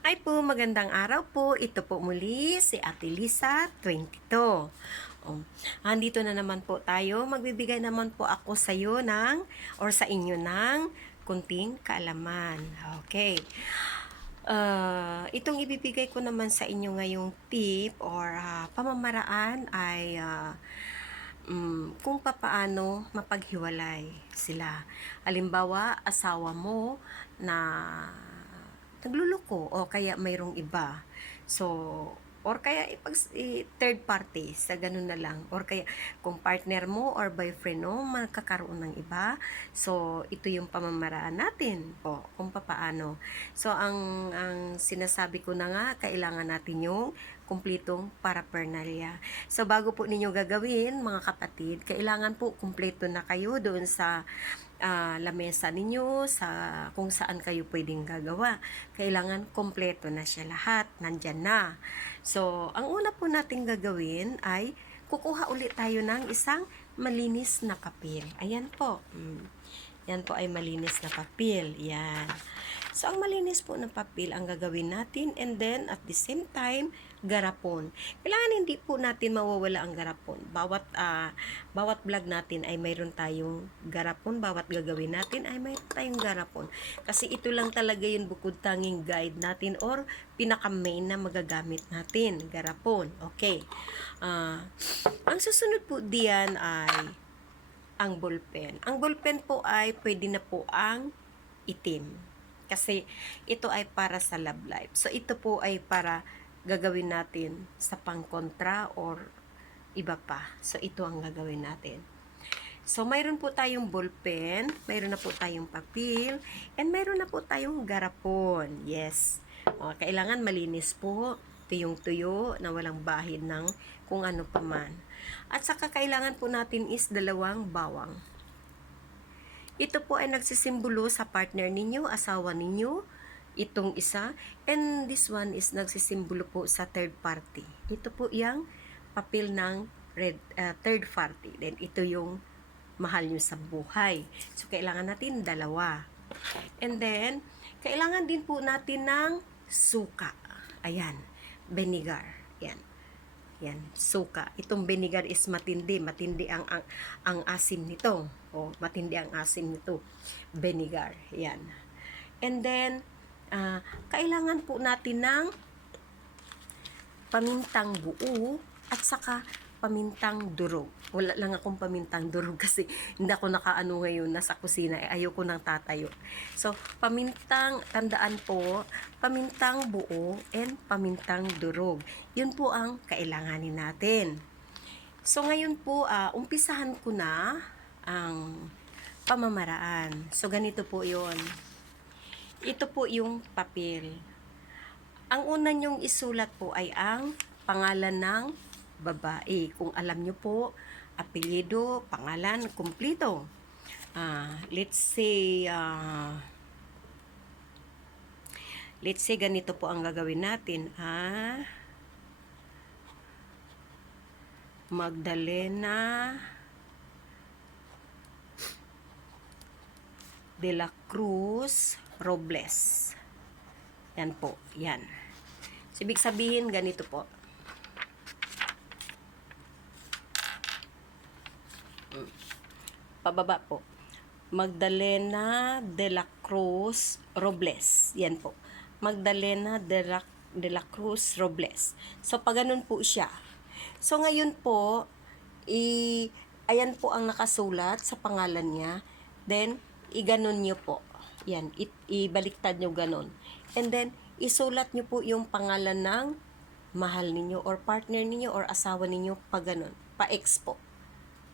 Ay po, magandang araw po. Ito po muli si Ate Lisa, 22. Andito na naman po tayo. Magbibigay naman po ako sa iyo sa inyo ng kunting kaalaman. Okay. Itong ibibigay ko naman sa inyo ngayong tip or pamamaraan ay kung papaano mapaghiwalay sila. Halimbawa, asawa mo na nagluloko o kaya mayroong iba. So, or kaya third party sa ganun na lang, or kaya kung partner mo or boyfriend mo magkakaroon ng iba, so ito yung pamamaraan natin po kung papaano. So ang sinasabi ko na nga, kailangan natin yung kumpletong paraphernalia. So bago po ninyo gagawin mga kapatid, kailangan po kumpleto na kayo doon sa lamesa ninyo, sa kung saan kayo pwedeng gagawa. Kailangan kompleto na siya lahat, nandyan na. So, ang una po nating gagawin ay kukuha ulit tayo ng isang malinis na papel. Ayan po. Yan po ay malinis na papel. Yan. So, ang malinis po na papel ang gagawin natin, and then at the same time, garapon. Kailangan hindi po natin mawawala ang garapon. Bawat vlog natin ay mayroon tayong garapon. Bawat gagawin natin ay mayroon tayong garapon. Kasi ito lang talaga yung bukod tanging guide natin or pinaka-main na magagamit natin. Garapon. Okay. Ang susunod po diyan ay ang ballpen. Ang ballpen po ay pwede na po ang itim. Kasi ito ay para sa love life. So ito po ay para gagawin natin sa pangkontra or iba pa. So ito ang gagawin natin. So mayroon po tayong ballpen, mayroon na po tayong papel, and mayroon na po tayong garapon. Yes. Kailangan malinis po, tuyong-tuyo na walang bahid ng kung ano pa man. At saka kailangan po natin is 2 bawang. Ito po ay nagsisimbolo sa partner ninyo, asawa ninyo, itong isa, and this one is nagsisimbolo po sa third party. Ito po yung papel ng third party. Then ito yung mahal nyo sa buhay. So kailangan natin 2. And then, kailangan din po natin ng suka. Ayan, vinegar. Yan. Yan, suka. Itong vinegar is matindi. Matindi ang asim nito. Matindi ang asim nito. Vinegar. Yan. And then, kailangan po natin ng pamintang buo at saka pamintang durog. Wala lang akong pamintang durog kasi hindi ako nakaano ngayon nasa kusina. Ayoko nang tatayo. So, tandaan po, pamintang buo and pamintang durog. Yun po ang kailanganin natin. So, ngayon po, umpisahan ko na ang pamamaraan. So, ganito po yun. Ito po yung papel. Ang una nyong isulat po ay ang pangalan ng babae. Kung alam nyo po, apelyido, pangalan, kumplito. Let's say ganito po ang gagawin natin. Magdalena de la Cruz Robles. Yan po, yan. So, ibig sabihin, ganito po. Pababa po. Magdalena de la Cruz Robles. Yan po. Magdalena de la Cruz Robles. So, pag ganun po siya. So, ngayon po, ayan po ang nakasulat sa pangalan niya. Then, iganon nyo po. Yan, ibaliktad nyo ganon. And then, isulat nyo po yung pangalan ng mahal ninyo or partner ninyo or asawa ninyo pag ganon. Pa-X po.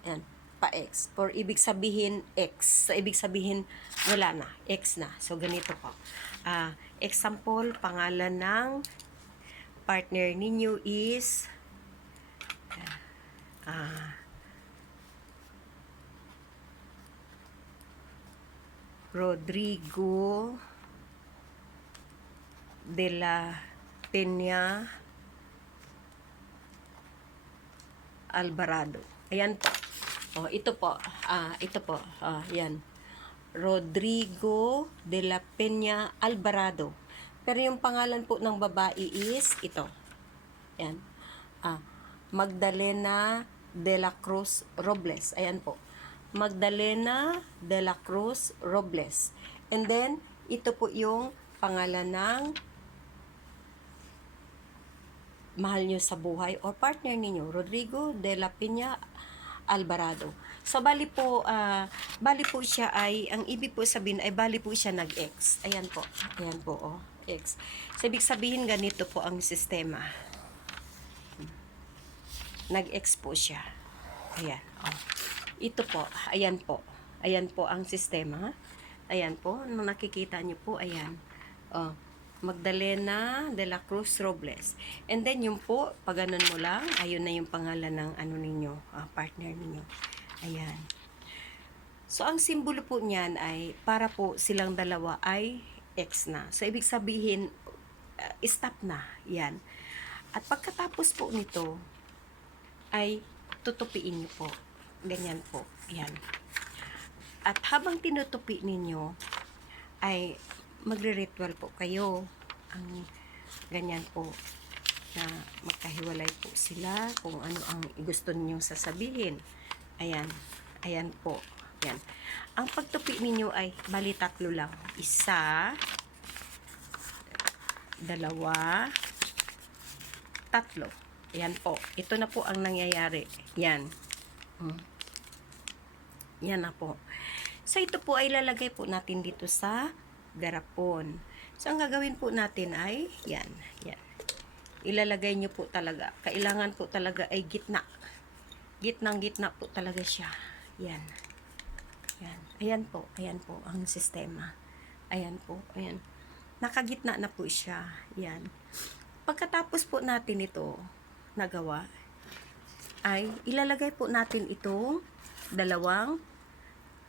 Yan, pa-X. For ibig sabihin, X. So, ibig sabihin, wala na. X na. So, ganito po. Example, pangalan ng partner ninyo is Rodrigo de la Peña Alvarado. Ayan po. Ito po. Yan. Rodrigo de la Peña Alvarado. Pero yung pangalan po ng babae is ito. Yan. Magdalena de la Cruz Robles. Ayan po. Magdalena de la Cruz Robles. And then, ito po yung pangalan ng mahal nyo sa buhay or partner ninyo, Rodrigo de la Peña Alvarado. So, bali po siya ay, ang ibig po sabihin ay bali po siya nag-ex. Ayan po, oh, ex. So, ibig sabihin ganito po ang sistema. Nag-ex po siya. Ayan, oh. Ito po, ayan po. Ayan po ang sistema. Ayan po, nung nakikita nyo po, ayan. Oh, Magdalena de la Cruz Robles. And then yung po, pag ganun mo lang, ayun na yung pangalan ng ano ninyo, partner ninyo. Ayan. So, ang simbolo po niyan ay para po silang dalawa ay ex na. So, ibig sabihin, stop na. Yan. At pagkatapos po nito, ay tutupiin niyo po. Ganyan po. Yan. At habang tinutupi ninyo, ay magre-ritual po kayo. Ang ganyan po na magkahiwalay po sila kung ano ang gusto ninyong sasabihin. Ayan. Ayan po. Yan. Ang pagtupi ninyo ay bali 3 lang. 1, 2, 3. Yan po. Ito na po ang nangyayari. Yan. Yan na po. So, ito po ay lalagay po natin dito sa garapon. So, ang gagawin po natin ay, yan. Ilalagay nyo po talaga. Kailangan po talaga ay gitna. Gitnang-gitna po talaga siya. Yan. Ayan po ang sistema. Ayan po. Nakagitna na po siya. Yan. Pagkatapos po natin ito nagawa, ay ilalagay po natin itong 2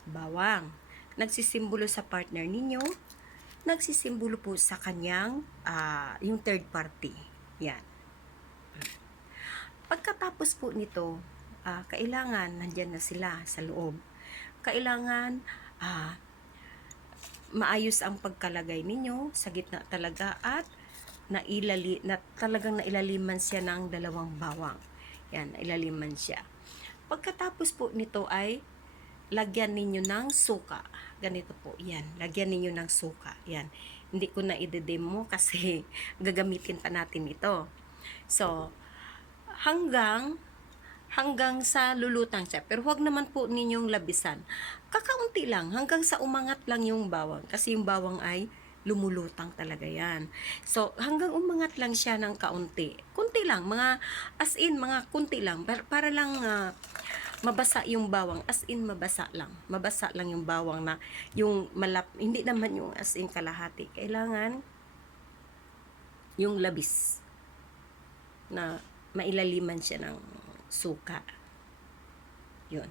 bawang. Nagsisimbolo sa partner ninyo, nagsisimbolo po sa kanyang yung third party. Yan. Pagkatapos po nito, kailangan nandyan na sila sa loob. Kailangan maayos ang pagkalagay ninyo sa gitna talaga at talagang nailaliman siya ng 2 bawang. Yan, nailaliman siya. Pagkatapos po nito ay lagyan ninyo ng suka. Ganito po, yan. Lagyan ninyo ng suka. Yan. Hindi ko na i-demo kasi gagamitin pa natin ito. So, hanggang sa lulutang siya. Pero huwag naman po ninyong labisan. Kakaunti lang. Hanggang sa umangat lang yung bawang. Kasi yung bawang ay lumulutang talaga yan. So, hanggang umangat lang siya ng kaunti. Kunti lang. Mga kunti lang. Para lang mabasa yung bawang, as in mabasa lang yung bawang na yung hindi naman yung as in kalahati, kailangan yung labis na mailaliman siya ng suka, yun.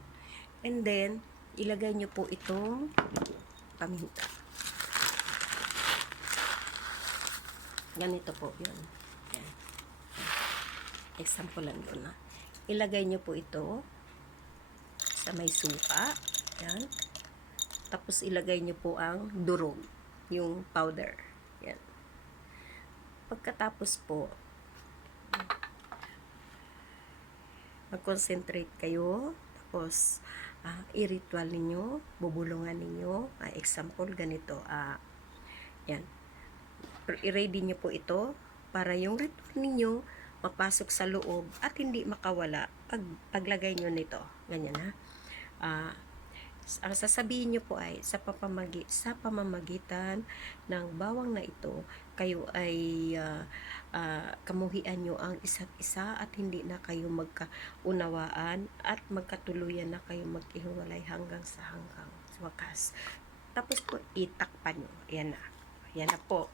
And then ilagay nyo po itong paminta, ganito po, yun. Yan. Example lang yun, ilagay nyo po ito sa may suka. Yan. Tapos ilagay nyo po ang durog, yung powder. Yan. Pagkatapos po, mag-concentrate kayo. Tapos, i-ritual ninyo, bubulungan ninyo. Example, ganito. Yan. I-ready nyo po ito para yung ritual ninyo mapasok sa loob at hindi makawala paglagay nyo nito. Ganyan, ang sasabihin nyo po ay sa pamamagitan ng bawang na ito, kayo ay kamuhian nyo ang isa't isa at hindi na kayo magkaunawaan at magkatuluyan na kayo maghiwalay hanggang sa wakas. Tapos po itakpan nyo. Yan na po.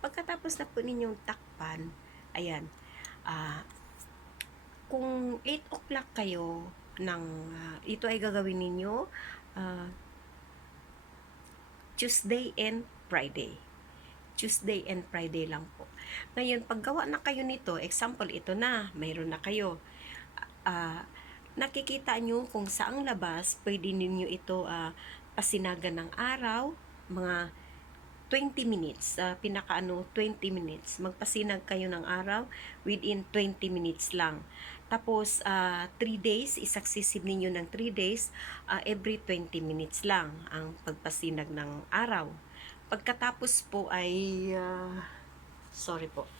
Pagkatapos na po ninyong takpan, ayan, kung 8 o'clock kayo ito ay gagawin ninyo Tuesday and Friday lang po. Ngayon, paggawa na kayo nito, example, ito na, mayroon na kayo, nakikita nyo kung saang labas pwede ninyo ito pasinagan ng araw, mga 20 minutes, pinakaano 20 minutes. Magpasinag kayo ng araw within 20 minutes lang. Tapos 3 days, isaksisib ninyo ng 3 days, every 20 minutes lang ang pagpasinag ng araw. Pagkatapos po ay sorry po.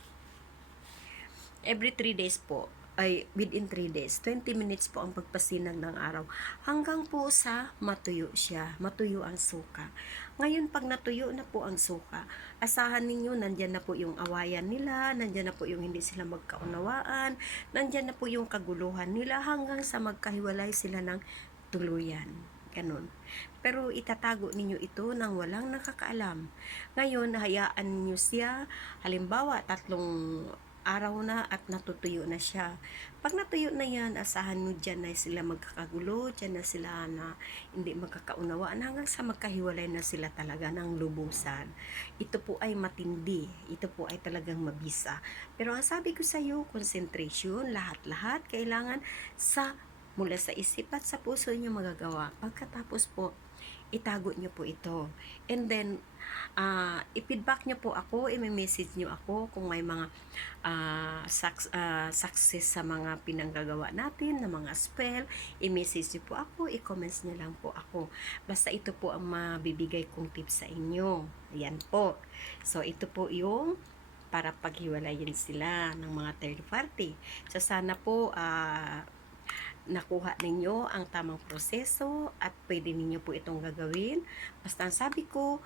Every 3 days po, ay within 3 days, 20 minutes po ang pagpasinag ng araw hanggang po sa matuyo siya, matuyo ang suka. Ngayon pag natuyo na po ang suka, asahan ninyo nandyan na po yung awayan nila, nandyan na po yung hindi sila magkaunawaan, nandyan na po yung kaguluhan nila hanggang sa magkahiwalay sila ng tuluyan. Ganun. Pero itatago ninyo ito nang walang nakakaalam. Ngayon, hayaan ninyo siya, halimbawa 3 araw na at natutuyo na siya. Pag natuyo na yan, asahan mo dyan na sila magkakagulo, dyan na sila na hindi magkakaunawaan hanggang sa magkahiwalay na sila talaga ng lubusan. Ito po ay matindi, ito po ay talagang mabisa. Pero ang sabi ko sa iyo, concentration, lahat-lahat kailangan sa mula sa isip at sa puso niyo magagawa. Pagkatapos po, itago niyo po ito. And then, i-feedback niyo po ako, i-message niyo ako kung may mga success sa mga pinanggagawa natin, na mga spell, i-message niyo po ako, i-comments niyo lang po ako. Basta ito po ang mabibigay kong tips sa inyo. Ayan po. So, ito po yung para paghiwalayin sila ng mga third party. So, sana po, nakuha ninyo ang tamang proseso at pwede ninyo po itong gagawin. Basta ang sabi ko,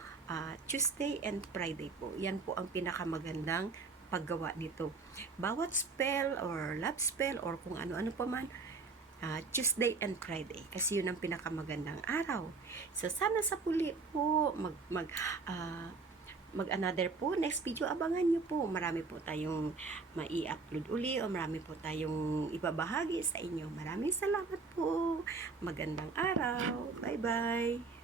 Tuesday and Friday po. Yan po ang pinakamagandang paggawa nito. Bawat spell or love spell or kung ano-ano pa man, Tuesday and Friday. Kasi yun ang pinakamagandang araw. So, sana sa puli po, mag-another po, next video, abangan nyo po. Marami po tayong mai-upload uli o marami po tayong ibabahagi sa inyo. Maraming salamat po. Magandang araw. Bye-bye.